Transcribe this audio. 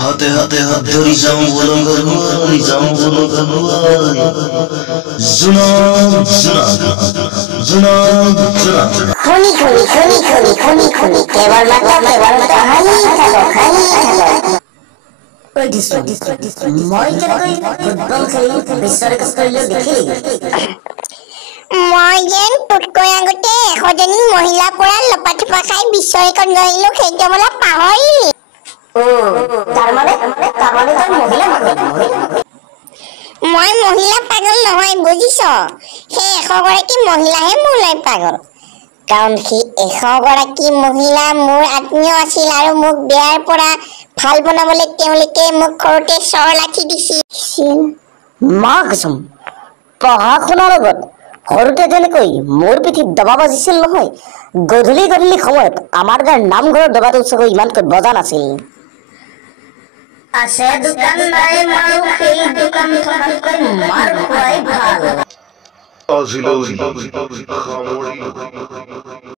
হাতে হাতে হাত ধরি যাও বলো গগুয়াই যাও বলো গগুয়াই জুনাব জুনাব জুনাব জুনাব খনি খনি খনি খনি খনি খনি কেবল মাত্র হাই থাকো মই কেনেকৈ ফুটবল খেলি বিশ্ব ৰেকৰ্ড কৰিলো দেখিলি মই যেন তোতকৈ আগতে 100 জনী মহিলাৰ পৰা লপাথপা খাই বিশ্ব ৰেকৰ্ড গঢ়িলো সেইটো বোলা পাহৰিলি তাৰমানে তই মহিলা মই মহিলা পাগল নহয় বুজিছ সেই 100 গৰাকী মহিলাহে মোলৈ পাগল কাৰণ সেই 100 গৰাকী মহিলা মোৰ আত্মীয় আছিল আৰু মোক বিয়াৰ পৰা ভাল বনাবলৈ তেওঁলোকে মোক সৰুতে চৰ লাঠি দিছিল মাকচম পঢ়া শুনাৰ লগত সৰুতে যেনেকৈ মোৰ পিঠিত দবা বাজিছিল নহয় গধূলি সময়ত আমাৰ গাঁৱৰ নামঘৰৰ দবাটো চাগৈ ইমানকৈ বজা নাছিল আছে দোকানদাৰ মাৰো সেই দোকান থকাতকৈ মাৰ খোৱাই ভাল Ozzy Lozzy,